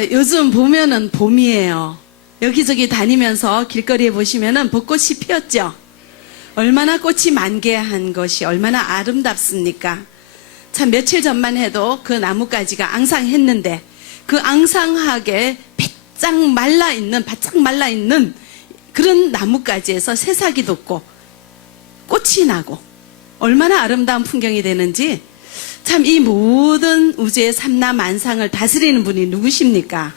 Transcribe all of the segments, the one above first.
자, 요즘 보면은 봄이에요. 여기저기 다니면서 길거리에 보시면은 벚꽃이 피었죠? 얼마나 꽃이 만개한 것이 얼마나 아름답습니까? 참 며칠 전만 해도 그 나뭇가지가 앙상했는데 그 앙상하게 바짝 말라있는 그런 나뭇가지에서 새싹이 돋고 꽃이 나고 얼마나 아름다운 풍경이 되는지 참 이 모든 우주의 삼라만상을 다스리는 분이 누구십니까?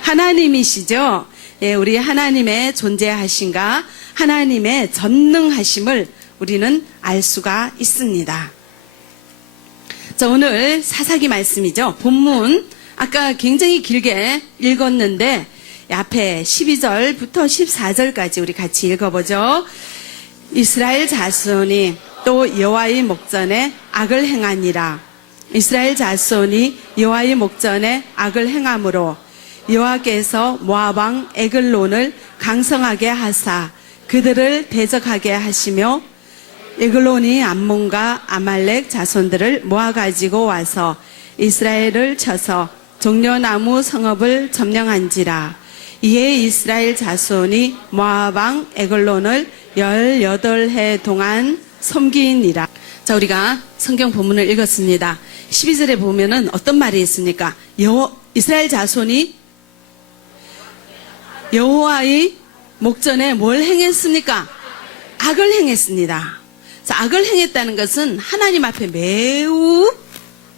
하나님이시죠? 예, 우리 하나님의 존재하심과 하나님의 전능하심을 우리는 알 수가 있습니다. 자, 오늘 사사기 말씀이죠. 본문 아까 굉장히 길게 읽었는데 앞에 12절부터 14절까지 우리 같이 읽어보죠. 이스라엘 자손이 또 여호와의 목전에 악을 행하니라. 이스라엘 자손이 여호와의 목전에 악을 행함으로 여호와께서 모압 왕 에글론을 강성하게 하사 그들을 대적하게 하시며 에글론이 암몬과 아말렉 자손들을 모아가지고 와서 이스라엘을 쳐서 종려나무 성읍을 점령한지라. 이에 이스라엘 자손이 모압 왕 에글론을 18해 동안 섬기니라. 자, 우리가 성경 본문을 읽었습니다. 12절에 보면은 어떤 말이 있습니까? 이스라엘 자손이 여호와의 목전에 뭘 행했습니까? 악을 행했습니다. 자, 악을 행했다는 것은 하나님 앞에 매우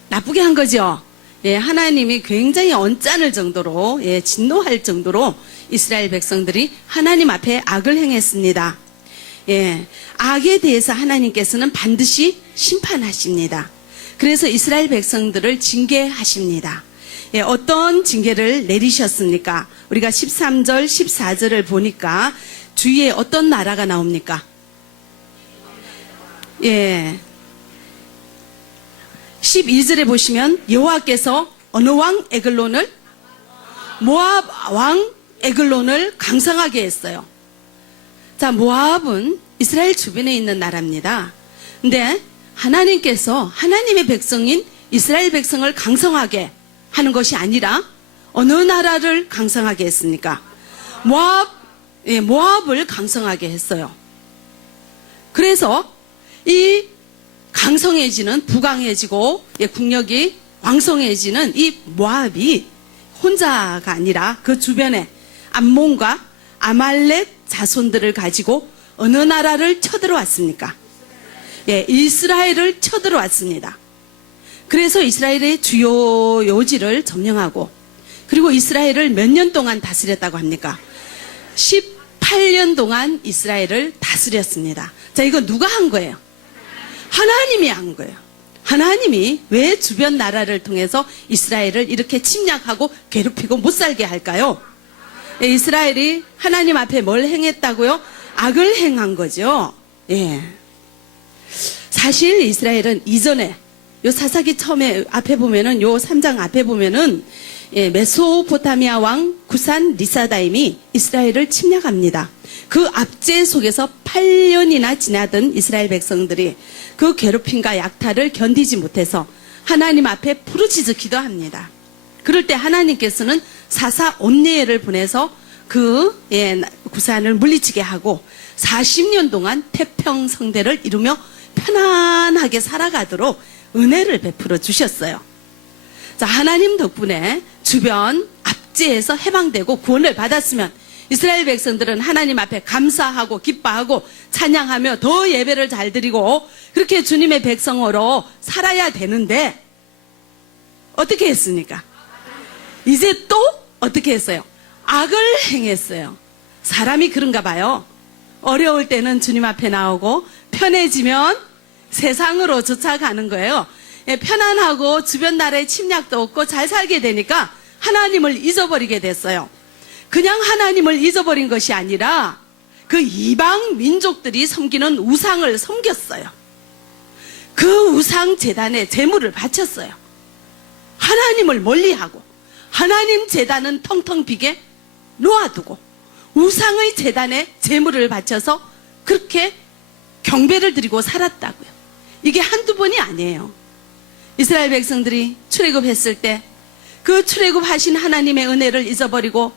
나쁘게 한 거죠. 예, 하나님이 굉장히 언짢을 정도로, 예, 진노할 정도로 이스라엘 백성들이 하나님 앞에 악을 행했습니다. 예, 악에 대해서 하나님께서는 반드시 심판하십니다. 그래서 이스라엘 백성들을 징계하십니다. 예, 어떤 징계를 내리셨습니까? 우리가 13절, 14절을 보니까 주위에 어떤 나라가 나옵니까? 예, 12절에 보시면 여호와께서 어느 왕 에글론을? 모압 왕 에글론을 강성하게 했어요. 자, 모압은 이스라엘 주변에 있는 나라입니다. 근데 하나님께서 하나님의 백성인 이스라엘 백성을 강성하게 하는 것이 아니라 어느 나라를 강성하게 했습니까? 모압을 강성하게 했어요. 그래서 이 강성해지는, 부강해지고 국력이 왕성해지는 이 모압이 혼자가 아니라 그 주변에 암몬과 아말렉 자손들을 가지고 어느 나라를 쳐들어왔습니까? 예, 이스라엘을 쳐들어왔습니다. 그래서 이스라엘의 주요 요지를 점령하고, 그리고 이스라엘을 몇 년 동안 다스렸다고 합니까? 18년 동안 이스라엘을 다스렸습니다. 자, 이거 누가 한 거예요? 하나님이 한 거예요. 하나님이 왜 주변 나라를 통해서 이스라엘을 이렇게 침략하고 괴롭히고 못 살게 할까요? 예, 이스라엘이 하나님 앞에 뭘 행했다고요? 악을 행한 거죠. 예. 사실 이스라엘은 이전에 요 사사기 처음에 앞에 보면은 요 3장 앞에 보면은 예, 메소포타미아 왕 구산 리사다임이 이스라엘을 침략합니다. 그 압제 속에서 8년이나 지나던 이스라엘 백성들이 그 괴롭힘과 약탈을 견디지 못해서 하나님 앞에 부르짖어 기도합니다. 그럴 때 하나님께서는 사사 온니엘을 보내서 그 구산을 물리치게 하고 40년 동안 태평성대를 이루며 편안하게 살아가도록 은혜를 베풀어 주셨어요. 자, 하나님 덕분에 주변 압제에서 해방되고 구원을 받았으면 이스라엘 백성들은 하나님 앞에 감사하고 기뻐하고 찬양하며 더 예배를 잘 드리고 그렇게 주님의 백성으로 살아야 되는데 어떻게 했습니까? 이제 또 어떻게 했어요? 악을 행했어요. 사람이 그런가 봐요. 어려울 때는 주님 앞에 나오고 편해지면 세상으로 쫓아가는 거예요. 예, 편안하고 주변 나라의 침략도 없고 잘 살게 되니까 하나님을 잊어버리게 됐어요. 그냥 하나님을 잊어버린 것이 아니라 그 이방 민족들이 섬기는 우상을 섬겼어요. 그 우상 제단에 제물을 바쳤어요. 하나님을 멀리하고 하나님 제단은 텅텅 비게 놓아두고 우상의 제단에 제물을 바쳐서 그렇게 경배를 드리고 살았다고요. 이게 한두 번이 아니에요. 이스라엘 백성들이 출애굽했을 때 그 출애굽하신 하나님의 은혜를 잊어버리고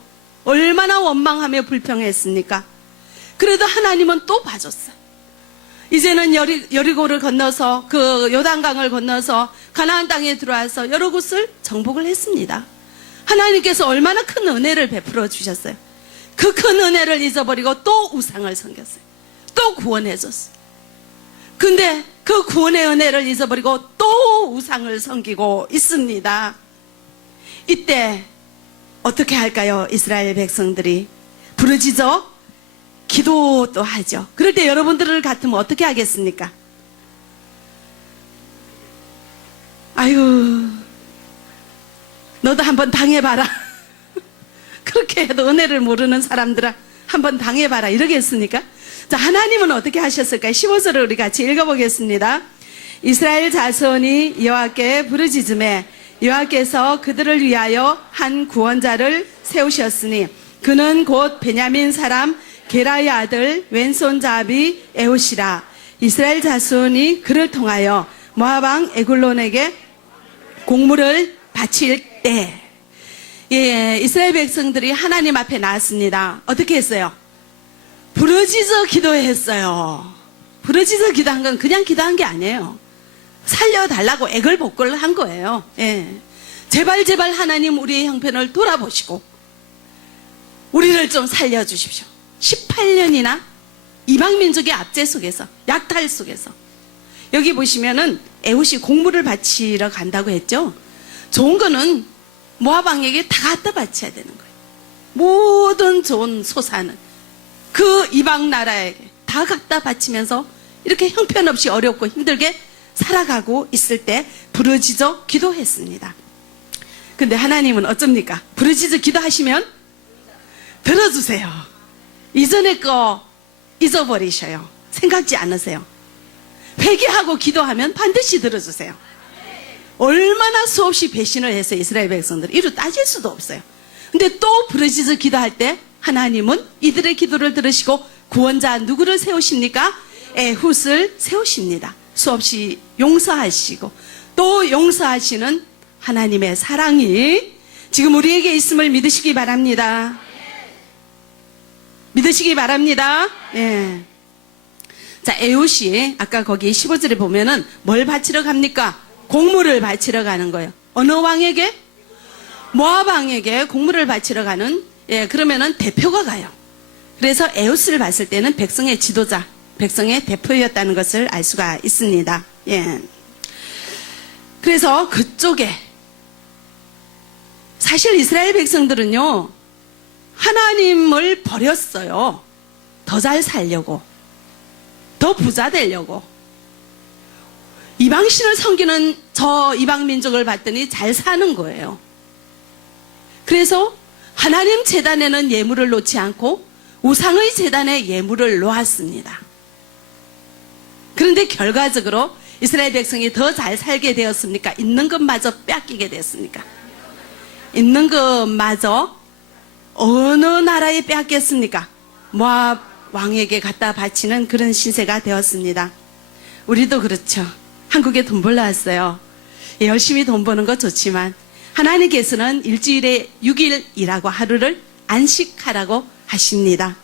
얼마나 원망하며 불평했습니까? 그래도 하나님은 또 봐줬어요. 이제는 여리고를 건너서 그 요단강을 건너서 가나안 땅에 들어와서 여러 곳을 정복을 했습니다. 하나님께서 얼마나 큰 은혜를 베풀어 주셨어요. 그 큰 은혜를 잊어버리고 또 우상을 섬겼어요. 또 구원해줬어요. 근데 그 구원의 은혜를 잊어버리고 또 우상을 섬기고 있습니다. 이때 어떻게 할까요? 이스라엘 백성들이 부르짖어 기도도 하죠. 그럴 때 여러분들 같으면 어떻게 하겠습니까? 아유, 너도 한번 당해봐라. 그렇게 해도 은혜를 모르는 사람들아 한번 당해봐라 이러겠습니까? 자, 하나님은 어떻게 하셨을까요? 15절을 우리 같이 읽어보겠습니다. 이스라엘 자손이 여호와께 부르짖음에 여호와께서 그들을 위하여 한 구원자를 세우셨으니 그는 곧 베냐민 사람 게라의 아들 왼손잡이 에훗이라. 이스라엘 자손이 그를 통하여 모압 왕 에글론에게 공물을 바칠 때, 이스라엘 백성들이 하나님 앞에 나왔습니다. 어떻게 했어요? 부르짖어 기도했어요. 부르짖어 기도한 건 그냥 기도한 게 아니에요. 살려달라고 애걸복걸을 한 거예요. 제발 하나님 우리의 형편을 돌아보시고 우리를 좀 살려주십시오. 18년이나 이방민족의 압제 속에서, 약탈 속에서. 여기 보시면은 에훗이 공물을 바치러 간다고 했죠. 좋은 거는 모압 왕에게 다 갖다 바쳐야 되는 거예요. 모든 좋은 소사는 그 이방 나라에게 다 갖다 바치면서 이렇게 형편없이 어렵고 힘들게 살아가고 있을 때 부르짖어 기도했습니다. 근데 하나님은 어쩝니까? 부르짖어 기도하시면 들어주세요. 이전에 거 잊어버리셔요. 생각지 않으세요. 회개하고 기도하면 반드시 들어주세요. 얼마나 수없이 배신을 해서 이스라엘 백성들 이루 따질 수도 없어요. 근데 또 부르짖어 기도할 때 하나님은 이들의 기도를 들으시고 구원자 누구를 세우십니까? 에훗을 세우십니다. 수없이 용서하시고 또 용서하시는 하나님의 사랑이 지금 우리에게 있음을 믿으시기 바랍니다. 믿으시기 바랍니다. 예. 자, 에훗이 아까 거기 15절에 보면은 뭘 바치러 갑니까? 공물을 바치러 가는 거예요. 어느 왕에게? 모압 왕에게 공물을 바치러 가는, 그러면은 대표가 가요. 그래서 에훗을 봤을 때는 백성의 지도자, 백성의 대표였다는 것을 알 수가 있습니다. 예. 그래서 그쪽에 사실 이스라엘 백성들은요, 하나님을 버렸어요. 더 잘 살려고, 더 부자 되려고. 이방신을 섬기는 저 이방 민족을 봤더니 잘 사는 거예요. 그래서 하나님 제단에는 예물을 놓지 않고 우상의 제단에 예물을 놓았습니다. 그런데 결과적으로 이스라엘 백성이 더 잘 살게 되었습니까? 있는 것마저 뺏기게 됐습니까? 있는 것마저 어느 나라에 빼앗겼습니까? 모압 왕에게 갖다 바치는 그런 신세가 되었습니다. 우리도 그렇죠. 한국에 돈 벌러 왔어요. 열심히 돈 버는 거 좋지만 하나님께서는 일주일에 6일 일하고 하루를 안식하라고 하십니다.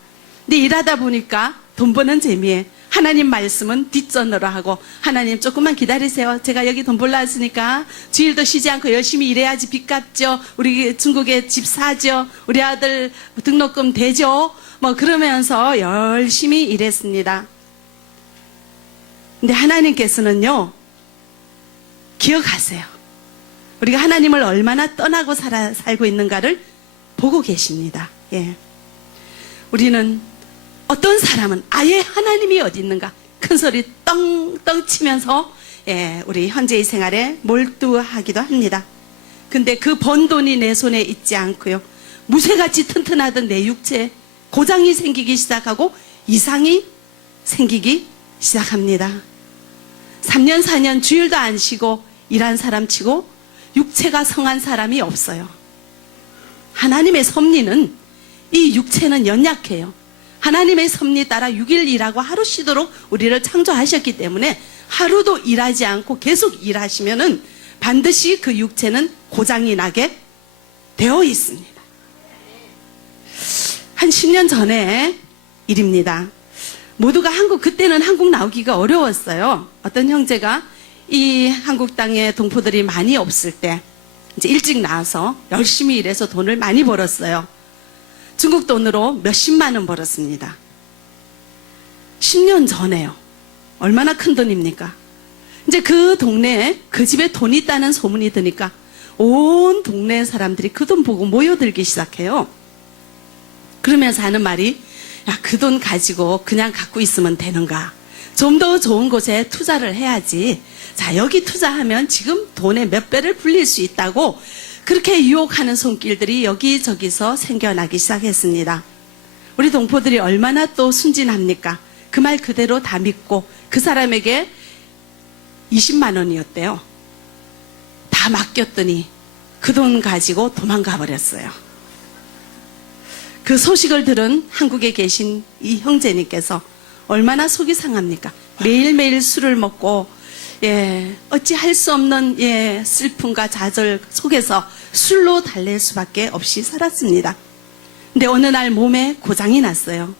근데 일하다 보니까 돈 버는 재미에 하나님 말씀은 뒷전으로 하고, 하나님 조금만 기다리세요. 제가 여기 돈 벌러 왔으니까 주일도 쉬지 않고 열심히 일해야지 빚 갚죠. 우리 중국에 집 사죠. 우리 아들 등록금 대죠. 뭐 그러면서 열심히 일했습니다. 근데 하나님께서는요, 기억하세요. 우리가 하나님을 얼마나 떠나고 살고 있는가를 보고 계십니다. 예. 우리는 어떤 사람은 아예 하나님이 어디 있는가 큰 소리 떵떵 치면서 우리 현재의 생활에 몰두하기도 합니다. 근데 그 번 돈이 내 손에 있지 않고요, 무쇠같이 튼튼하던 내 육체에 고장이 생기기 시작하고 이상이 생기기 시작합니다. 3년 4년 주일도 안 쉬고 일한 사람 치고 육체가 성한 사람이 없어요. 하나님의 섭리는, 이 육체는 연약해요. 하나님의 섭리 따라 6일 일하고 하루 쉬도록 우리를 창조하셨기 때문에 하루도 일하지 않고 계속 일하시면은 반드시 그 육체는 고장이 나게 되어 있습니다. 한 10년 전에 일입니다. 모두가 그때는 한국 나오기가 어려웠어요. 어떤 형제가 이 한국 땅에 동포들이 많이 없을 때 이제 일찍 나와서 열심히 일해서 돈을 많이 벌었어요. 중국 돈으로 몇십만 원 벌었습니다. 10년 전에요. 얼마나 큰 돈입니까? 이제 그 동네에 그 집에 돈이 있다는 소문이 드니까 온 동네 사람들이 그 돈 보고 모여들기 시작해요. 그러면서 하는 말이, 야, 그 돈 가지고 그냥 갖고 있으면 되는가? 좀 더 좋은 곳에 투자를 해야지. 자, 여기 투자하면 지금 돈의 몇 배를 불릴 수 있다고 그렇게 유혹하는 손길들이 여기저기서 생겨나기 시작했습니다. 우리 동포들이 얼마나 또 순진합니까? 그 말 그대로 다 믿고 그 사람에게 20만 원이었대요. 다 맡겼더니 그 돈 가지고 도망가 버렸어요. 그 소식을 들은 한국에 계신 이 형제님께서 얼마나 속이 상합니까? 매일매일 술을 먹고 어찌 할 수 없는 슬픔과 좌절 속에서 술로 달랠 수밖에 없이 살았습니다. 근데 어느 날 몸에 고장이 났어요.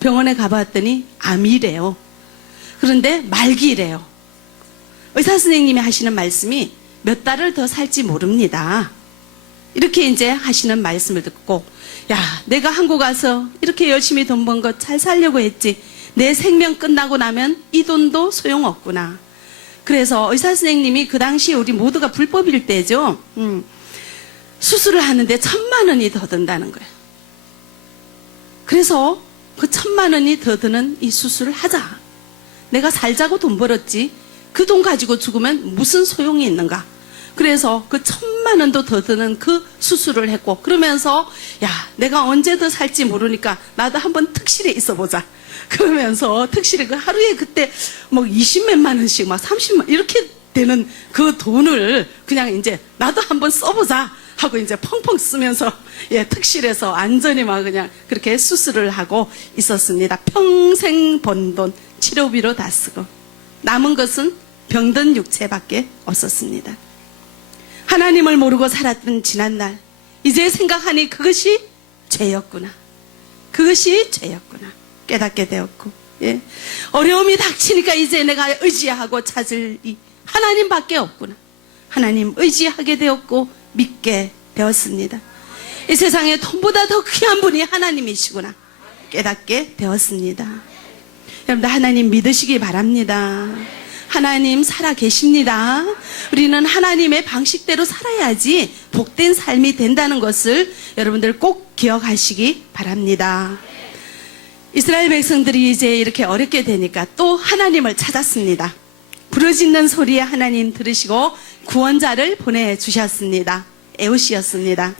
병원에 가봤더니 암이래요. 그런데 말기래요. 의사 선생님이 하시는 말씀이 몇 달을 더 살지 모릅니다. 이렇게 이제 하시는 말씀을 듣고, 야, 내가 한국 와서 이렇게 열심히 돈 번 거 잘 살려고 했지. 내 생명 끝나고 나면 이 돈도 소용없구나. 그래서 의사 선생님이 그 당시 우리 모두가 불법일 때죠. 수술을 하는데 1,000만 원이 더 든다는 거예요. 그래서 그 1,000만 원이 더 드는 이 수술을 하자. 내가 살자고 돈 벌었지. 그 돈 가지고 죽으면 무슨 소용이 있는가. 그래서 그 1,000만 원도 더 드는 그 수술을 했고, 그러면서 야, 내가 언제 더 살지 모르니까 나도 한번 특실에 있어보자. 그러면서 특실에 그 하루에 그때 뭐 20몇만 원씩 막 30만 이렇게 되는 그 돈을 그냥 이제 나도 한번 써보자 하고 이제 펑펑 쓰면서 특실에서 안전히 막 그냥 그렇게 수술을 하고 있었습니다. 평생 번 돈 치료비로 다 쓰고 남은 것은 병든 육체밖에 없었습니다. 하나님을 모르고 살았던 지난날, 이제 생각하니 그것이 죄였구나. 그것이 죄였구나. 깨닫게 되었고, 어려움이 닥치니까 이제 내가 의지하고 찾을 이 하나님밖에 없구나. 하나님 의지하게 되었고 믿게 되었습니다. 이 세상에 돈보다 더 귀한 분이 하나님이시구나 깨닫게 되었습니다. 여러분들 하나님 믿으시기 바랍니다. 하나님 살아 계십니다. 우리는 하나님의 방식대로 살아야지 복된 삶이 된다는 것을 여러분들 꼭 기억하시기 바랍니다. 이스라엘 백성들이 이제 이렇게 어렵게 되니까 또 하나님을 찾았습니다. 부르짖는 소리에 하나님 들으시고 구원자를 보내주셨습니다. 에웃이었습니다.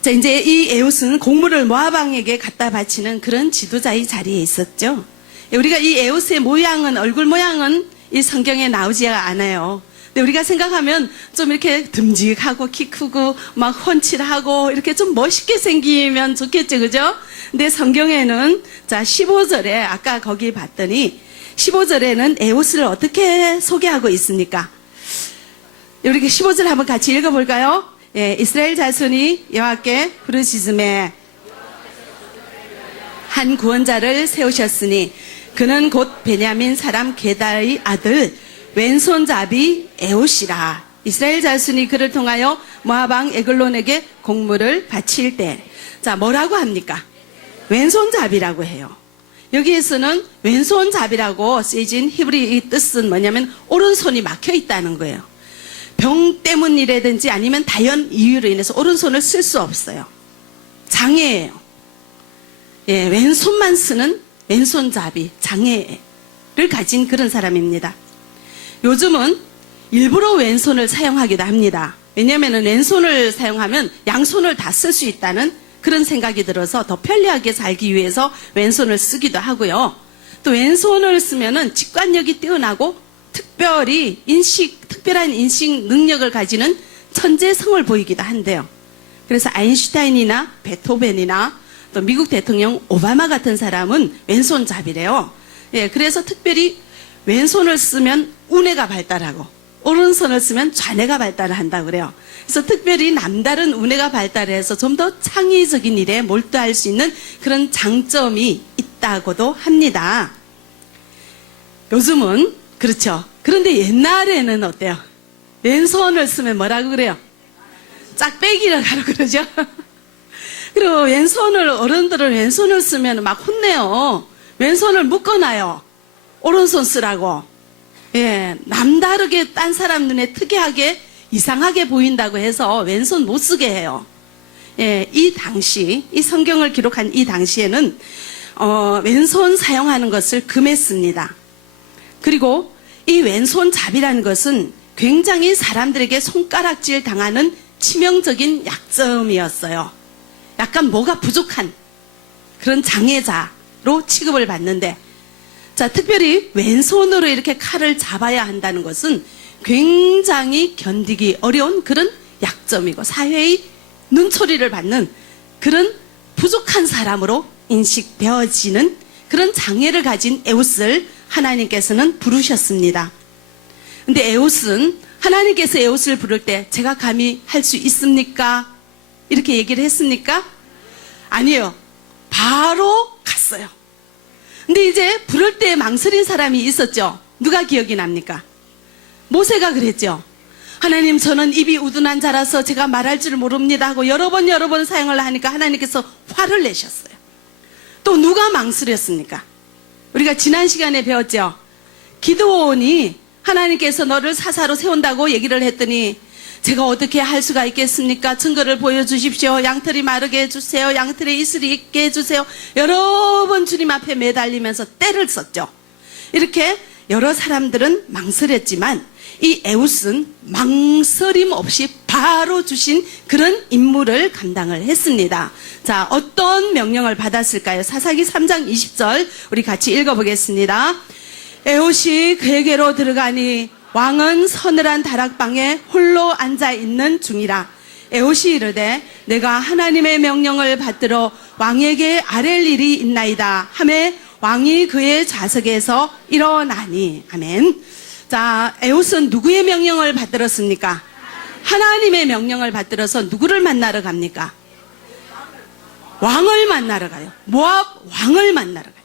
자, 이제 이 에웃은 곡물을 모압 왕에게 갖다 바치는 그런 지도자의 자리에 있었죠. 우리가 이 에웃의 모양은, 얼굴 모양은 이 성경에 나오지가 않아요. 근데 우리가 생각하면 좀 이렇게 듬직하고 키 크고 막 훤칠하고 이렇게 좀 멋있게 생기면 좋겠죠, 그죠? 근데 성경에는 자 15절에 아까 거기 봤더니 15절에는 에웃을 어떻게 소개하고 있습니까? 우리 15절 한번 같이 읽어볼까요? 이스라엘 자손이 여호와께 부르짖음에 한 구원자를 세우셨으니 그는 곧 베냐민 사람 게달의 아들 왼손잡이 에웃이라. 이스라엘 자손이 그를 통하여 모압 왕 에글론에게 곡물을 바칠 때, 자 뭐라고 합니까? 왼손잡이라고 해요. 여기에서는 왼손잡이라고 쓰여진 히브리 뜻은 뭐냐면 오른손이 막혀 있다는 거예요. 병 때문이라든지 아니면 다연 이유로 인해서 오른손을 쓸 수 없어요. 장애예요. 왼손만 쓰는 왼손잡이, 장애를 가진 그런 사람입니다. 요즘은 일부러 왼손을 사용하기도 합니다. 왜냐하면 왼손을 사용하면 양손을 다 쓸 수 있다는 그런 생각이 들어서 더 편리하게 살기 위해서 왼손을 쓰기도 하고요. 또 왼손을 쓰면은 직관력이 뛰어나고 특별한 인식 능력을 가지는 천재성을 보이기도 한대요. 그래서 아인슈타인이나 베토벤이나 또 미국 대통령 오바마 같은 사람은 왼손잡이래요. 그래서 특별히 왼손을 쓰면 우뇌가 발달하고 오른손을 쓰면 좌뇌가 발달을 한다고 그래요. 그래서 특별히 남다른 우뇌가 발달해서 좀 더 창의적인 일에 몰두할 수 있는 그런 장점이 있다고도 합니다. 요즘은 그렇죠. 그런데 옛날에는 어때요? 왼손을 쓰면 뭐라고 그래요? 짝배기라고 그러죠. 그리고 왼손을, 어른들은 왼손을 쓰면 막 혼내요. 왼손을 묶어놔요. 오른손 쓰라고. 예, 남다르게 딴 사람 눈에 특이하게 이상하게 보인다고 해서 왼손 못 쓰게 해요. 예, 이 당시, 이 성경을 기록한 이 당시에는 왼손 사용하는 것을 금했습니다. 그리고 이 왼손 잡이라는 것은 굉장히 사람들에게 손가락질 당하는 치명적인 약점이었어요. 약간 뭐가 부족한 그런 장애자로 취급을 받는데, 자, 특별히 왼손으로 이렇게 칼을 잡아야 한다는 것은 굉장히 견디기 어려운 그런 약점이고 사회의 눈초리를 받는 그런 부족한 사람으로 인식되어지는 그런 장애를 가진 에웃을 하나님께서는 부르셨습니다. 근데 에웃은 하나님께서 에웃을 부를 때 제가 감히 할 수 있습니까? 이렇게 얘기를 했습니까? 아니에요. 바로 갔어요. 근데 이제 부를 때 망설인 사람이 있었죠. 누가 기억이 납니까? 모세가 그랬죠. 하나님, 저는 입이 우둔한 자라서 제가 말할 줄 모릅니다 하고 여러 번 사용을 하니까 하나님께서 화를 내셨어요. 또 누가 망설였습니까? 우리가 지난 시간에 배웠죠. 기드온이 하나님께서 너를 사사로 세운다고 얘기를 했더니 제가 어떻게 할 수가 있겠습니까? 증거를 보여주십시오. 양털이 마르게 해주세요. 양털에 이슬이 있게 해주세요. 여러 번 주님 앞에 매달리면서 떼를 썼죠. 이렇게 여러 사람들은 망설였지만 이 에웃은 망설임 없이 바로 주신 그런 임무를 감당을 했습니다. 자, 어떤 명령을 받았을까요? 사사기 3장 20절 우리 같이 읽어보겠습니다. 에웃이 그에게로 들어가니 왕은 서늘한 다락방에 홀로 앉아있는 중이라. 에웃이 이르되 내가 하나님의 명령을 받들어 왕에게 아랠 일이 있나이다 하매 왕이 그의 좌석에서 일어나니. 아멘. 자, 에웃은 누구의 명령을 받들었습니까? 하나님의 명령을 받들어서 누구를 만나러 갑니까? 왕을 만나러 가요. 모압 왕을 만나러 가요.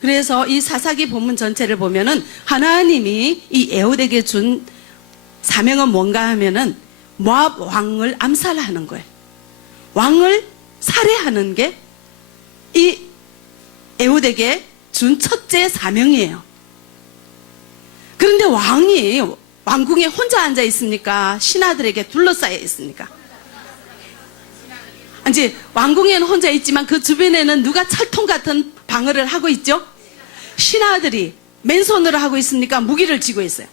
그래서 이 사사기 본문 전체를 보면은 하나님이 이 에웃에게 준 사명은 뭔가 하면은 모압 왕을 암살하는 거예요. 왕을 살해하는 게 이 에웃에게 준 첫째 사명이에요. 그런데 왕이 왕궁에 혼자 앉아 있습니까? 신하들에게 둘러싸여 있습니까? 이제 왕궁에는 혼자 있지만 그 주변에는 누가 철통 같은 방어를 하고 있죠? 신하들이 맨손으로 하고 있습니까? 무기를 쥐고 있어요.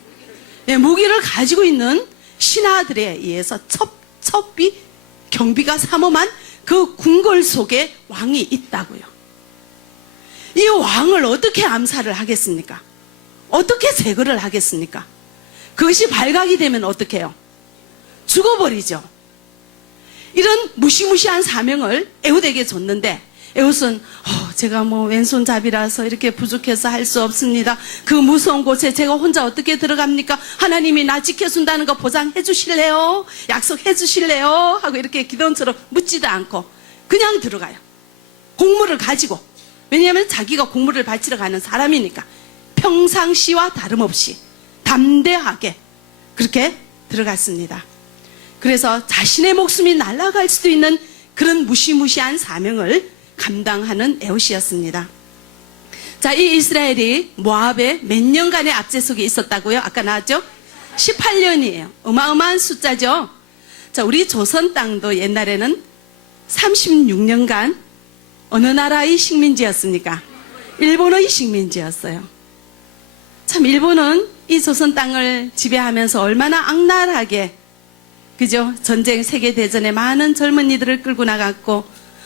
네, 무기를 가지고 있는 신하들에 의해서 첩첩이 경비가 삼엄한 그 궁궐 속에 왕이 있다고요. 이 왕을 어떻게 암살을 하겠습니까? 어떻게 제거를 하겠습니까? 그것이 발각이 되면 어떻게 해요? 죽어버리죠. 이런 무시무시한 사명을 에웃에게 줬는데 에웃은 제가 왼손잡이라서 이렇게 부족해서 할 수 없습니다. 그 무서운 곳에 제가 혼자 어떻게 들어갑니까? 하나님이 나 지켜준다는 거 보장해 주실래요? 약속해 주실래요? 하고 이렇게 기도원처럼 묻지도 않고 그냥 들어가요. 공물을 가지고. 왜냐하면 자기가 공물을 바치러 가는 사람이니까 평상시와 다름없이 담대하게 그렇게 들어갔습니다. 그래서 자신의 목숨이 날아갈 수도 있는 그런 무시무시한 사명을 감당하는 에웃이었습니다. 자, 이 이스라엘이 모압에 몇 년간의 압제 속에 있었다고요? 아까 나왔죠? 18년이에요. 어마어마한 숫자죠? 자, 우리 조선 땅도 옛날에는 36년간 어느 나라의 식민지였습니까? 일본의 식민지였어요. 참, 일본은 이 조선 땅을 지배하면서 얼마나 악랄하게, 그죠? 전쟁 세계대전에 많은 젊은이들을 끌고 나갔고,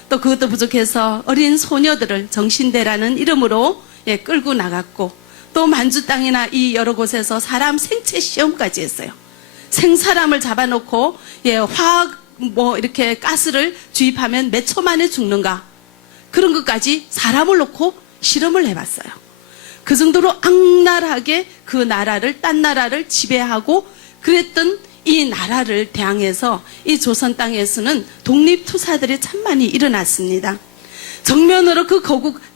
또 그것도 부족해서 어린 소녀들을 정신대라는 이름으로 끌고 나갔고, 또 만주 땅이나 이 여러 곳에서 사람 생체 시험까지 했어요. 생사람을 잡아놓고 화학 이렇게 가스를 주입하면 몇 초 만에 죽는가, 그런 것까지 사람을 놓고 실험을 해봤어요. 그 정도로 악랄하게 그 나라를, 딴 나라를 지배하고 그랬던 이 나라를 대항해서 이 조선 땅에서는 독립투사들이 참 많이 일어났습니다. 정면으로 그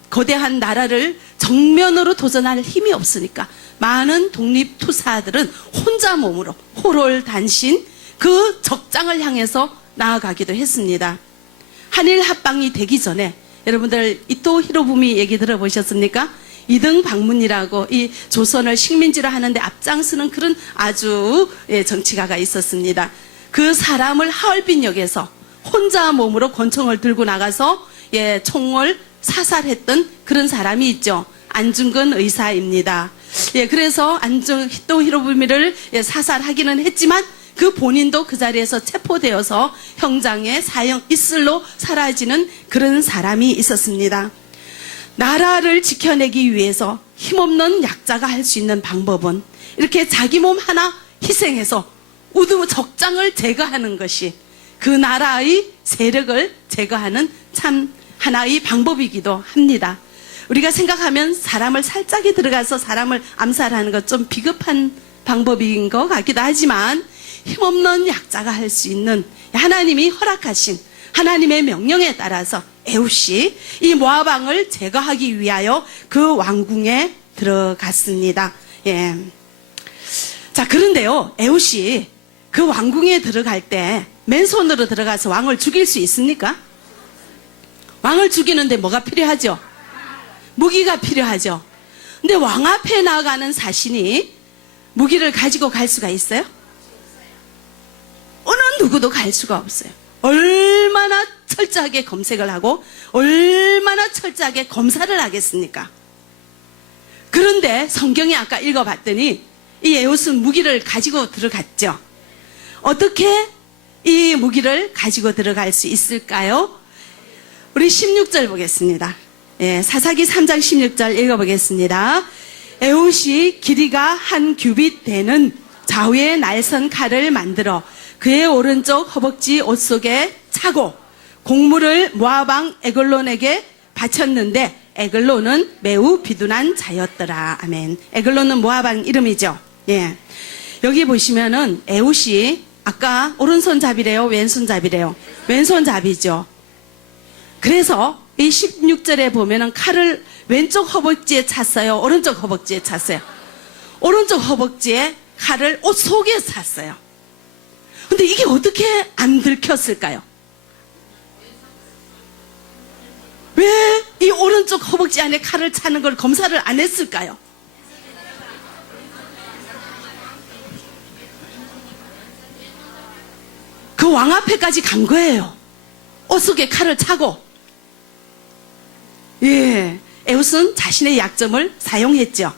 거대한 나라를 정면으로 도전할 힘이 없으니까 많은 독립투사들은 혼자 몸으로 호롤단신 그 적장을 향해서 나아가기도 했습니다. 한일 합방이 되기 전에 여러분들 이토 히로부미 얘기 들어보셨습니까? 이등 방문이라고 이 조선을 식민지로 하는데 앞장서는 그런 아주 정치가가 있었습니다. 그 사람을 하얼빈역에서 혼자 몸으로 권총을 들고 나가서 총을 사살했던 그런 사람이 있죠. 안중근 의사입니다. 그래서 이토 히로부미를 사살하기는 했지만 그 본인도 그 자리에서 체포되어서 형장에 사형 이슬로 사라지는 그런 사람이 있었습니다. 나라를 지켜내기 위해서 힘없는 약자가 할 수 있는 방법은 이렇게 자기 몸 하나 희생해서 적장을 제거하는 것이 그 나라의 세력을 제거하는 참 하나의 방법이기도 합니다. 우리가 생각하면 사람을 살짝이 들어가서 사람을 암살하는 것 좀 비겁한 방법인 것 같기도 하지만 힘없는 약자가 할 수 있는 하나님이 허락하신 하나님의 명령에 따라서 에훗이 이 모압 왕을 제거하기 위하여 그 왕궁에 들어갔습니다. 자, 그런데요, 에훗이 그 왕궁에 들어갈 때 맨손으로 들어가서 왕을 죽일 수 있습니까? 왕을 죽이는데 뭐가 필요하죠? 무기가 필요하죠. 근데 왕 앞에 나가는 사신이 무기를 가지고 갈 수가 있어요? 어느 누구도 갈 수가 없어요. 얼마나 철저하게 검색을 하고 얼마나 철저하게 검사를 하겠습니까? 그런데 성경에 아까 읽어봤더니 이 에훗은 무기를 가지고 들어갔죠. 어떻게 이 무기를 가지고 들어갈 수 있을까요? 우리 16절 보겠습니다. 사사기 3장 16절 읽어보겠습니다. 에훗이 길이가 한 규빗 되는 좌우의 날선 칼을 만들어 그의 오른쪽 허벅지 옷 속에 차고 곡물을 모압 왕 에글론에게 바쳤는데 에글론은 매우 비둔한 자였더라. 아멘. 에글론은 모압 왕 이름이죠. 여기 보시면은 에훗이 아까 오른손잡이래요, 왼손잡이래요? 왼손잡이죠. 그래서 이 16절에 보면은 칼을 왼쪽 허벅지에 찼어요, 오른쪽 허벅지에 찼어요? 오른쪽 허벅지에 칼을 옷 속에 찼어요. 근데 이게 어떻게 안 들켰을까요? 왜 이 오른쪽 허벅지 안에 칼을 차는 걸 검사를 안 했을까요? 그 왕 앞에까지 간 거예요. 옷 속에 칼을 차고. 에훗은 자신의 약점을 사용했죠.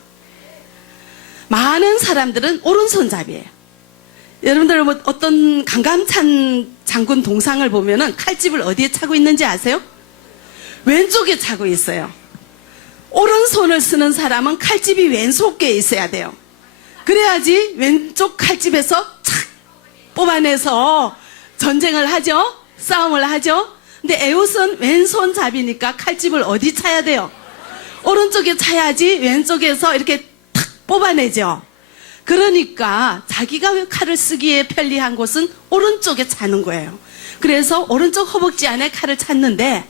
많은 사람들은 오른손잡이에요. 여러분들 어떤 강감찬 장군 동상을 보면은 칼집을 어디에 차고 있는지 아세요? 왼쪽에 차고 있어요. 오른손을 쓰는 사람은 칼집이 왼손께 있어야 돼요. 그래야지 왼쪽 칼집에서 착 뽑아내서 전쟁을 하죠. 싸움을 하죠. 근데 에훗은 왼손잡이니까 칼집을 어디 차야 돼요? 오른쪽에 차야지 왼쪽에서 이렇게 탁 뽑아내죠. 그러니까 자기가 칼을 쓰기에 편리한 곳은 오른쪽에 차는 거예요. 그래서 오른쪽 허벅지 안에 칼을 찼는데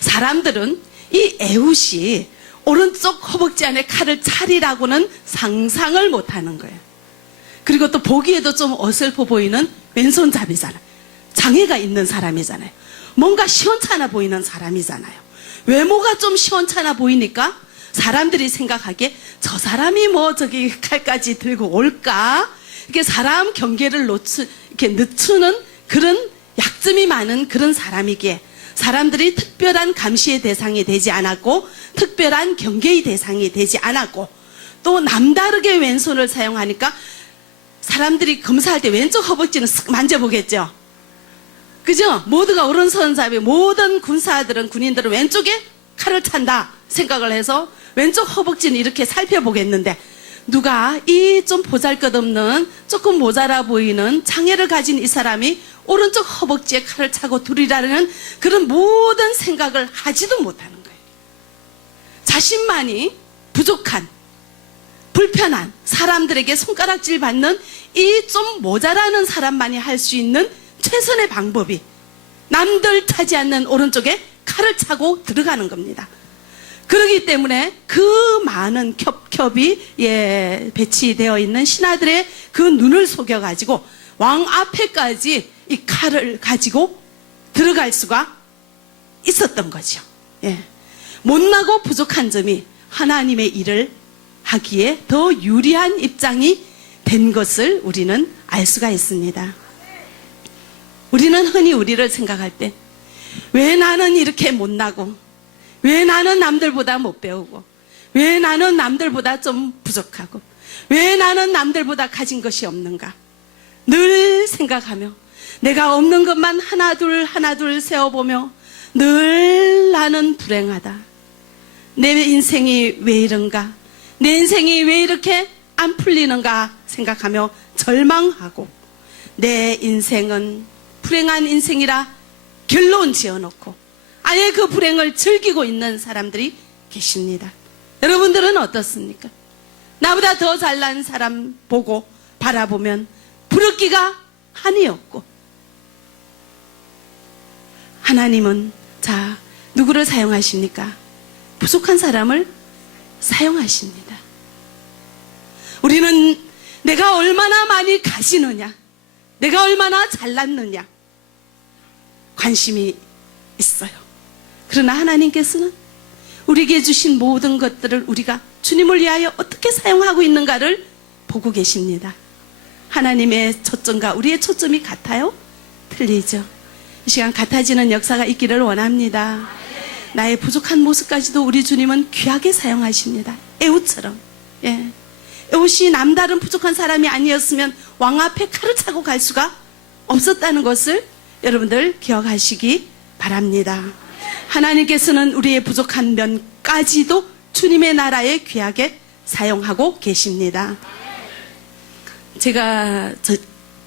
사람들은 이 에훗이 오른쪽 허벅지 안에 칼을 차리라고는 상상을 못하는 거예요. 그리고 또 보기에도 좀 어설퍼 보이는 왼손잡이잖아요. 장애가 있는 사람이잖아요. 뭔가 시원찮아 보이는 사람이잖아요. 외모가 좀 시원찮아 보이니까 사람들이 생각하기에 저 사람이 뭐 저기 칼까지 들고 올까? 이렇게 사람 경계를 이렇게 늦추는 그런 약점이 많은 그런 사람이기에 사람들이 특별한 감시의 대상이 되지 않았고 특별한 경계의 대상이 되지 않았고 또 남다르게 왼손을 사용하니까 사람들이 검사할 때 왼쪽 허벅지는 쓱 만져보겠죠. 그죠? 모두가 오른손잡이, 모든 군인들은 왼쪽에 칼을 찬다 생각을 해서 왼쪽 허벅지는 이렇게 살펴보겠는데 누가 이 좀 보잘것없는 조금 모자라 보이는 장애를 가진 이 사람이 오른쪽 허벅지에 칼을 차고 두리라는 그런 모든 생각을 하지도 못하는 거예요. 자신만이 부족한 불편한 사람들에게 손가락질 받는 이 좀 모자라는 사람만이 할 수 있는 최선의 방법이 남들 타지 않는 오른쪽에 칼을 차고 들어가는 겁니다. 그렇기 때문에 그 많은 겹겹이 배치되어 있는 신하들의 그 눈을 속여가지고 왕 앞에까지 이 칼을 가지고 들어갈 수가 있었던 거죠. 못나고 부족한 점이 하나님의 일을 하기에 더 유리한 입장이 된 것을 우리는 알 수가 있습니다. 우리는 흔히 우리를 생각할 때 왜 나는 이렇게 못나고, 왜 나는 남들보다 못 배우고, 왜 나는 남들보다 좀 부족하고, 왜 나는 남들보다 가진 것이 없는가 늘 생각하며 내가 없는 것만 하나둘 세어보며 늘 나는 불행하다, 내 인생이 왜 이런가, 내 인생이 왜 이렇게 안 풀리는가 생각하며 절망하고 내 인생은 불행한 인생이라 결론 지어놓고 아예 그 불행을 즐기고 있는 사람들이 계십니다. 여러분들은 어떻습니까? 나보다 더 잘난 사람 보고 바라보면 부럽기가 한이 없고, 하나님은 자 누구를 사용하십니까? 부족한 사람을 사용하십니다. 우리는 내가 얼마나 많이 가지느냐, 내가 얼마나 잘났느냐 관심이 있어요. 그러나 하나님께서는 우리에게 주신 모든 것들을 우리가 주님을 위하여 어떻게 사용하고 있는가를 보고 계십니다. 하나님의 초점과 우리의 초점이 같아요? 틀리죠. 이 시간 같아지는 역사가 있기를 원합니다. 나의 부족한 모습까지도 우리 주님은 귀하게 사용하십니다. 에웃처럼. 에웃이 남다른 부족한 사람이 아니었으면 왕 앞에 칼을 차고 갈 수가 없었다는 것을 여러분들 기억하시기 바랍니다. 하나님께서는 우리의 부족한 면까지도 주님의 나라에 귀하게 사용하고 계십니다. 제가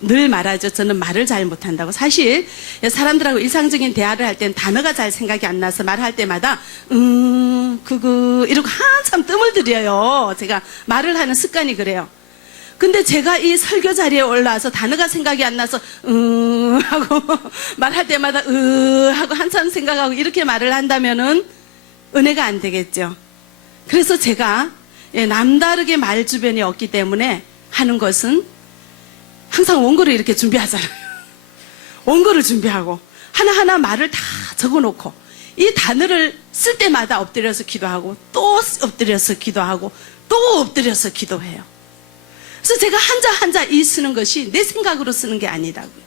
늘 말하죠. 저는 말을 잘 못한다고. 사실 사람들하고 일상적인 대화를 할 때는 단어가 잘 생각이 안 나서 말할 때마다 이러고 한참 뜸을 들여요. 제가 말을 하는 습관이 그래요. 근데 제가 이 설교 자리에 올라와서 단어가 생각이 안 나서 하고 말할 때마다 하고 한참 생각하고 이렇게 말을 한다면은 은혜가 안 되겠죠. 그래서 제가 남다르게 말 주변이 없기 때문에 하는 것은 항상 원고를 이렇게 준비하잖아요. 원고를 준비하고 하나하나 말을 다 적어놓고 이 단어를 쓸 때마다 엎드려서 기도하고 또 엎드려서 기도하고 또 엎드려서 기도해요. 그래서 제가 한자 이 쓰는 것이 내 생각으로 쓰는 게 아니다고요.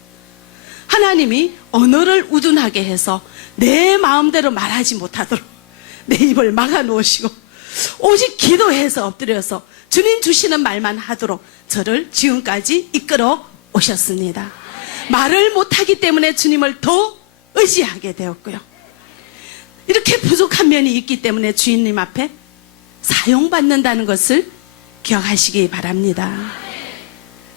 하나님이 언어를 우둔하게 해서 내 마음대로 말하지 못하도록 내 입을 막아 놓으시고 오직 기도해서 엎드려서 주님 주시는 말만 하도록 저를 지금까지 이끌어 오셨습니다. 말을 못하기 때문에 주님을 더 의지하게 되었고요. 이렇게 부족한 면이 있기 때문에 주인님 앞에 사용받는다는 것을 기억하시기 바랍니다.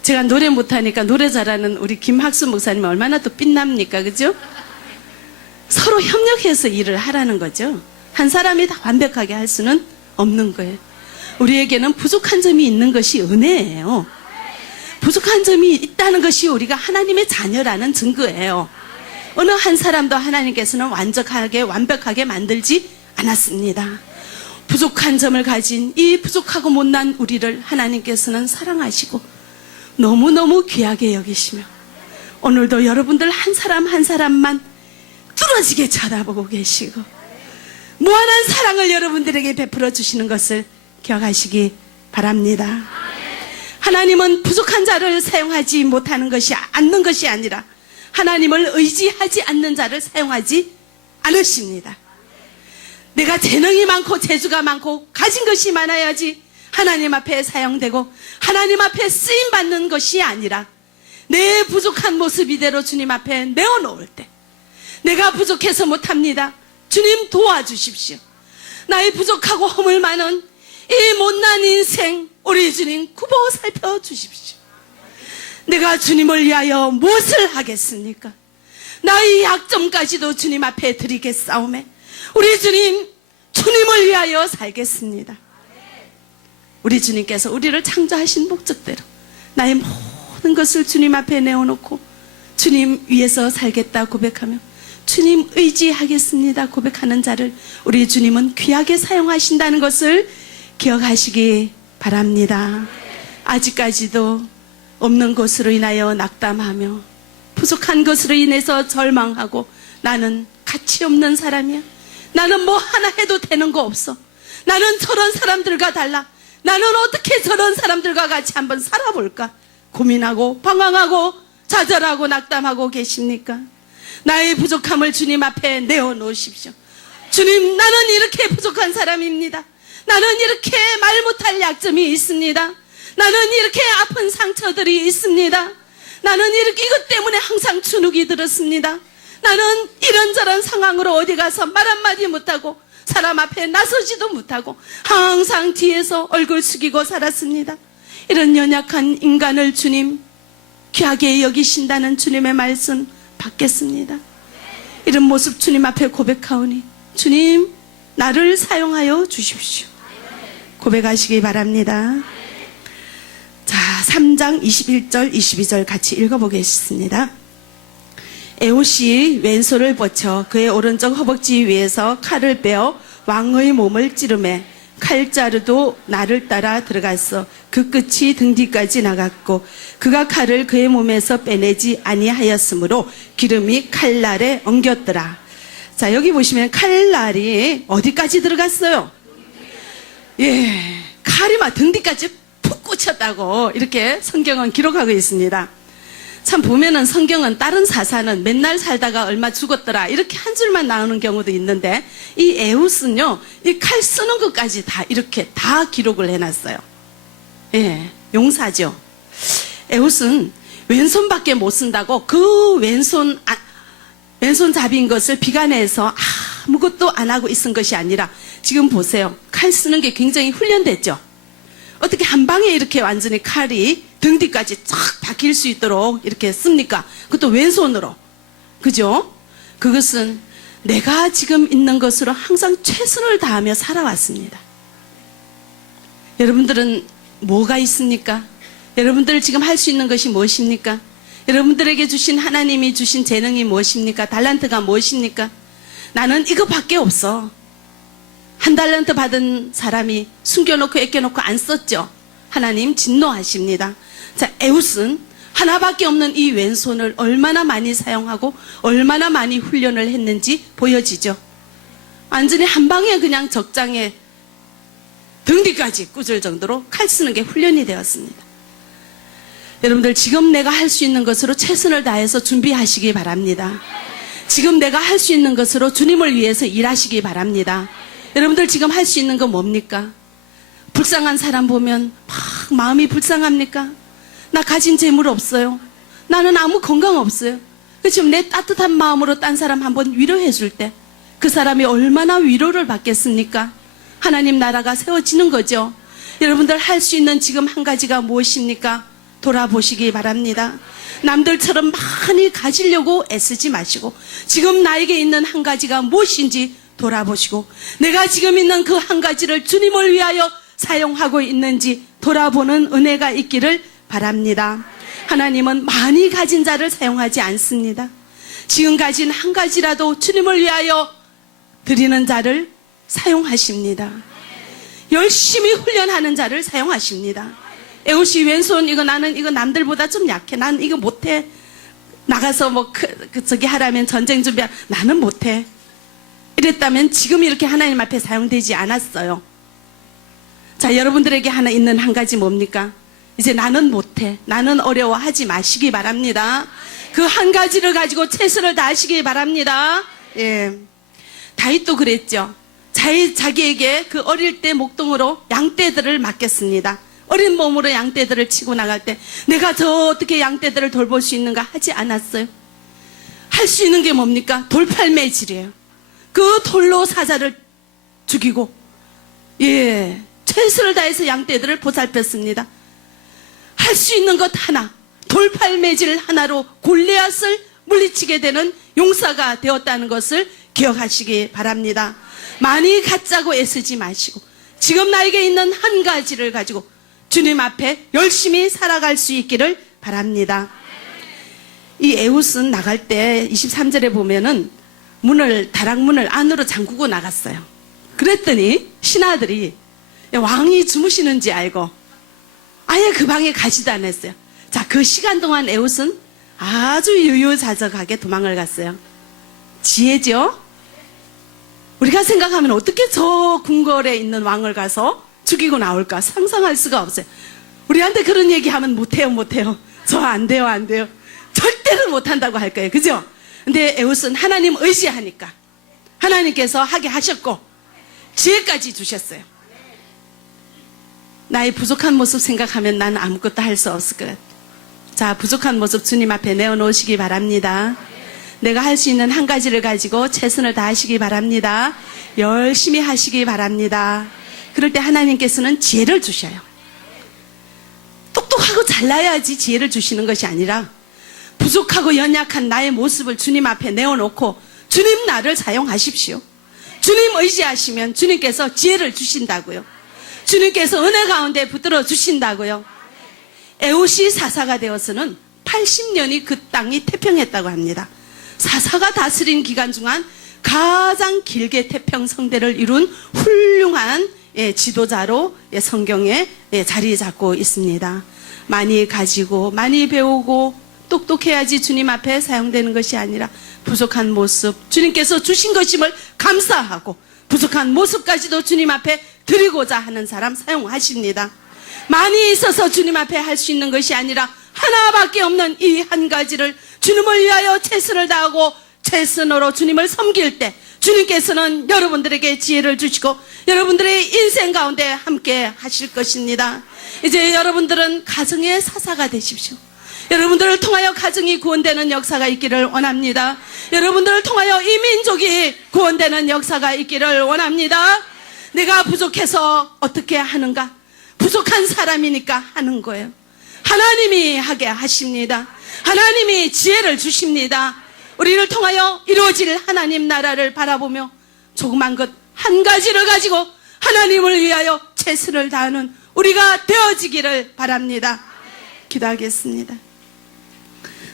제가 노래 못하니까 노래 잘하는 우리 김학수 목사님 얼마나 또 빛납니까? 그죠? 서로 협력해서 일을 하라는 거죠. 한 사람이 다 완벽하게 할 수는 없는 거예요. 우리에게는 부족한 점이 있는 것이 은혜예요. 부족한 점이 있다는 것이 우리가 하나님의 자녀라는 증거예요. 어느 한 사람도 하나님께서는 완벽하게 만들지 않았습니다. 부족한 점을 가진 이 부족하고 못난 우리를 하나님께서는 사랑하시고 너무너무 귀하게 여기시며 오늘도 여러분들 한 사람 한 사람만 뚫어지게 쳐다보고 계시고 무한한 사랑을 여러분들에게 베풀어 주시는 것을 기억하시기 바랍니다. 하나님은 부족한 자를 사용하지 못하는 것이 않는 것이 아니라 하나님을 의지하지 않는 자를 사용하지 않으십니다. 내가 재능이 많고 재주가 많고 가진 것이 많아야지 하나님 앞에 사용되고 하나님 앞에 쓰임받는 것이 아니라 내 부족한 모습 이대로 주님 앞에 내어놓을 때 내가 부족해서 못합니다. 주님 도와주십시오. 나의 부족하고 허물 많은 이 못난 인생 우리 주님 굽어 살펴주십시오. 내가 주님을 위하여 무엇을 하겠습니까? 나의 약점까지도 주님 앞에 드리겠사오매 우리 주님 주님을 위하여 살겠습니다. 우리 주님께서 우리를 창조하신 목적대로 나의 모든 것을 주님 앞에 내어놓고 주님 위해서 살겠다 고백하며 주님 의지하겠습니다 고백하는 자를 우리 주님은 귀하게 사용하신다는 것을 기억하시기 바랍니다. 아직까지도 없는 것으로 인하여 낙담하며 부족한 것으로 인해서 절망하고 나는 가치 없는 사람이야. 나는 뭐 하나 해도 되는 거 없어. 나는 저런 사람들과 달라. 나는 어떻게 저런 사람들과 같이 한번 살아볼까? 고민하고 방황하고 좌절하고 낙담하고 계십니까? 나의 부족함을 주님 앞에 내어놓으십시오. 주님, 나는 이렇게 부족한 사람입니다. 나는 이렇게 말 못할 약점이 있습니다. 나는 이렇게 아픈 상처들이 있습니다. 나는 이렇게 이것 때문에 항상 주눅이 들었습니다. 나는 이런저런 상황으로 어디 가서 말 한마디 못하고 사람 앞에 나서지도 못하고 항상 뒤에서 얼굴 숙이고 살았습니다. 이런 연약한 인간을 주님 귀하게 여기신다는 주님의 말씀 받겠습니다. 이런 모습 주님 앞에 고백하오니 주님 나를 사용하여 주십시오. 고백하시기 바랍니다. 자, 3장 21절 22절 같이 읽어보겠습니다. 에훗이 왼손을 뻗쳐 그의 오른쪽 허벅지 위에서 칼을 빼어 왕의 몸을 찌르매 칼자루도 나를 따라 들어갔어. 그 끝이 등 뒤까지 나갔고 그가 칼을 그의 몸에서 빼내지 아니하였으므로 기름이 칼날에 엉겼더라. 자, 여기 보시면 칼날이 어디까지 들어갔어요? 예, 칼이 막 등 뒤까지 푹 꽂혔다고 이렇게 성경은 기록하고 있습니다. 참 보면은 성경은 다른 사사는 맨날 살다가 얼마 죽었더라 이렇게 한 줄만 나오는 경우도 있는데 이 에훗은요 이 칼 쓰는 것까지 다 이렇게 다 기록을 해놨어요. 예, 용사죠. 에훗은 왼손밖에 못 쓴다고 그 왼손잡이인 것을 비관해서 아무것도 안 하고 있은 것이 아니라 지금 보세요. 칼 쓰는 게 굉장히 훈련됐죠. 어떻게 한 방에 이렇게 완전히 칼이 등 뒤까지 쫙 박힐 수 있도록 이렇게 씁니까? 그것도 왼손으로. 그죠? 그것은 내가 지금 있는 것으로 항상 최선을 다하며 살아왔습니다. 여러분들은 뭐가 있습니까? 여러분들 지금 할 수 있는 것이 무엇입니까? 여러분들에게 주신 하나님이 주신 재능이 무엇입니까? 달란트가 무엇입니까? 나는 이거밖에 없어. 한 달란트 받은 사람이 숨겨놓고 아껴놓고 안 썼죠. 하나님 진노하십니다. 자, 에훗은 하나밖에 없는 이 왼손을 얼마나 많이 사용하고 얼마나 많이 훈련을 했는지 보여지죠. 완전히 한 방에 그냥 적장에 등 뒤까지 꽂을 정도로 칼 쓰는 게 훈련이 되었습니다. 여러분들 지금 내가 할 수 있는 것으로 최선을 다해서 준비하시기 바랍니다. 지금 내가 할 수 있는 것으로 주님을 위해서 일하시기 바랍니다. 여러분들 지금 할 수 있는 건 뭡니까? 불쌍한 사람 보면 막 마음이 불쌍합니까? 나 가진 재물 없어요. 나는 아무 건강 없어요. 지금 내 따뜻한 마음으로 딴 사람 한번 위로해 줄 때 그 사람이 얼마나 위로를 받겠습니까? 하나님 나라가 세워지는 거죠. 여러분들 할 수 있는 지금 한 가지가 무엇입니까? 돌아보시기 바랍니다. 남들처럼 많이 가지려고 애쓰지 마시고 지금 나에게 있는 한 가지가 무엇인지 돌아보시고 내가 지금 있는 그 한 가지를 주님을 위하여 사용하고 있는지 돌아보는 은혜가 있기를 바랍니다. 하나님은 많이 가진 자를 사용하지 않습니다. 지금 가진 한 가지라도 주님을 위하여 드리는 자를 사용하십니다. 열심히 훈련하는 자를 사용하십니다. 에훗이 왼손 나는 이거 남들보다 좀 약해. 난 이거 못해. 나가서 저기 하라면 전쟁 준비 나는 못해. 이랬다면 지금 이렇게 하나님 앞에 사용되지 않았어요. 자, 여러분들에게 하나 있는 한 가지 뭡니까? 이제 나는 못해. 나는 어려워 하지 마시기 바랍니다. 그 한 가지를 가지고 최선을 다하시기 바랍니다. 예. 다윗도 그랬죠. 자기에게 그 어릴 때 목동으로 양떼들을 맡겼습니다. 어린 몸으로 양떼들을 치고 나갈 때 내가 저 어떻게 양떼들을 돌볼 수 있는가 하지 않았어요. 할 수 있는 게 뭡니까? 돌팔매질이에요. 그 돌로 사자를 죽이고 예, 최선을 다해서 양떼들을 보살폈습니다. 할 수 있는 것 하나, 돌팔매질 하나로 골리앗을 물리치게 되는 용사가 되었다는 것을 기억하시기 바랍니다. 많이 갖자고 애쓰지 마시고 지금 나에게 있는 한 가지를 가지고 주님 앞에 열심히 살아갈 수 있기를 바랍니다. 이 에웃은 나갈 때 23절에 보면은 다락문을 안으로 잠그고 나갔어요. 그랬더니 신하들이 왕이 주무시는지 알고 아예 그 방에 가지도 않았어요. 자, 그 시간 동안 에웃은 아주 유유자적하게 도망을 갔어요. 지혜죠? 우리가 생각하면 어떻게 저 궁궐에 있는 왕을 가서 죽이고 나올까 상상할 수가 없어요. 우리한테 그런 얘기하면 못해요. 저 안 돼요. 절대로 못한다고 할 거예요. 그죠? 근데 에웃은 하나님 의지하니까 하나님께서 하게 하셨고 지혜까지 주셨어요. 나의 부족한 모습 생각하면 난 아무것도 할 수 없을 것 같아요. 자, 부족한 모습 주님 앞에 내어놓으시기 바랍니다. 내가 할 수 있는 한 가지를 가지고 최선을 다하시기 바랍니다. 열심히 하시기 바랍니다. 그럴 때 하나님께서는 지혜를 주셔요. 똑똑하고 잘나야지 지혜를 주시는 것이 아니라 부족하고 연약한 나의 모습을 주님 앞에 내어놓고 주님 나를 사용하십시오. 주님 의지하시면 주님께서 지혜를 주신다고요. 주님께서 은혜 가운데 붙들어 주신다고요. 에웃이 사사가 되어서는 80년이 그 땅이 태평했다고 합니다. 사사가 다스린 기간 중한 가장 길게 태평성대를 이룬 훌륭한 지도자로 성경에 자리 잡고 있습니다. 많이 가지고 많이 배우고 똑똑해야지 주님 앞에 사용되는 것이 아니라 부족한 모습, 주님께서 주신 것임을 감사하고 부족한 모습까지도 주님 앞에 드리고자 하는 사람 사용하십니다. 많이 있어서 주님 앞에 할 수 있는 것이 아니라 하나밖에 없는 이 한 가지를 주님을 위하여 최선을 다하고 최선으로 주님을 섬길 때 주님께서는 여러분들에게 지혜를 주시고 여러분들의 인생 가운데 함께 하실 것입니다. 이제 여러분들은 가정의 사사가 되십시오. 여러분들을 통하여 가정이 구원되는 역사가 있기를 원합니다. 여러분들을 통하여 이 민족이 구원되는 역사가 있기를 원합니다. 내가 부족해서 어떻게 하는가? 부족한 사람이니까 하는 거예요. 하나님이 하게 하십니다. 하나님이 지혜를 주십니다. 우리를 통하여 이루어질 하나님 나라를 바라보며 조그만 것 한 가지를 가지고 하나님을 위하여 최선을 다하는 우리가 되어지기를 바랍니다. 기도하겠습니다.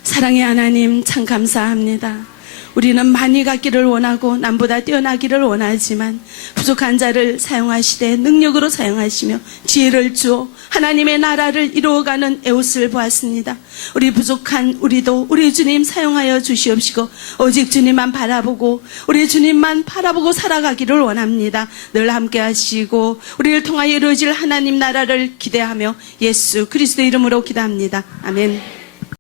사랑의 하나님 참 감사합니다. 우리는 많이 갖기를 원하고 남보다 뛰어나기를 원하지만 부족한 자를 사용하시되 능력으로 사용하시며 지혜를 주어 하나님의 나라를 이루어가는 에웃을 보았습니다. 우리 부족한 우리도 우리 주님 사용하여 주시옵시고 오직 주님만 바라보고 우리 주님만 바라보고 살아가기를 원합니다. 늘 함께 하시고 우리를 통하여 이루어질 하나님 나라를 기대하며 예수 그리스도의 이름으로 기도합니다. 아멘.